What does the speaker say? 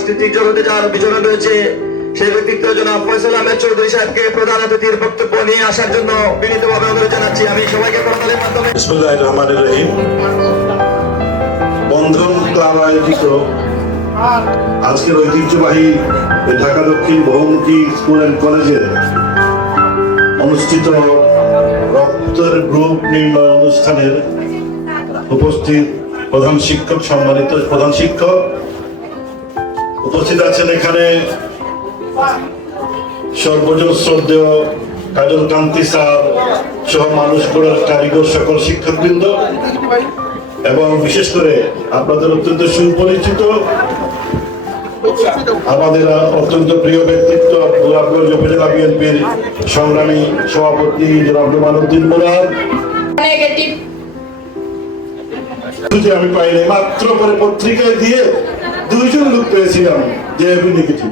সাংস্কৃতিক জগতে যার বিচরণ রয়েছে, সেই ব্যক্তিত্ব জনাব ফয়সাল আহমেদ চৌধুরী সাহেবকে প্রধান অতিথির বক্তব্য নিয়ে আসার জন্য বিনীতভাবে অনুরোধ জানাচ্ছি। আমি সবাইকে করতালের মাধ্যমে বন্ধন ক্লাব আয়োজিত আজকের ঐতিহ্যবাহী ঢাকা দক্ষিণ বহুমুখী স্কুল অ্যান্ড কলেজের অনুষ্ঠিত রক্তের গ্রুপ নির্ণয় অনুষ্ঠানের উপস্থিত প্রধান শিক্ষক, সম্মানিত প্রধান শিক্ষক উপস্থিত আছেন এখানে সর্বজন শ্রদ্ধেয় কাজল কান্তি স্যার সহ মানুষ গড়ার কারিগর সকল শিক্ষকবৃন্দ এবং বিশেষ করে আপনাদের অত্যন্ত সুপরিচিত আমাদের অত্যন্ত প্রিয় ব্যক্তিত্ব গোলাপগঞ্জ উপজেলা বিএনপির সংগ্রামী সভাপতি জনাব মানউদ্দিন মুরাদ। খুঁজে আমি পাইনি মাত্র পরে পত্রিকায় দিয়ে দুইজন লোক পেয়েছিলাম যে নেগেটিভ।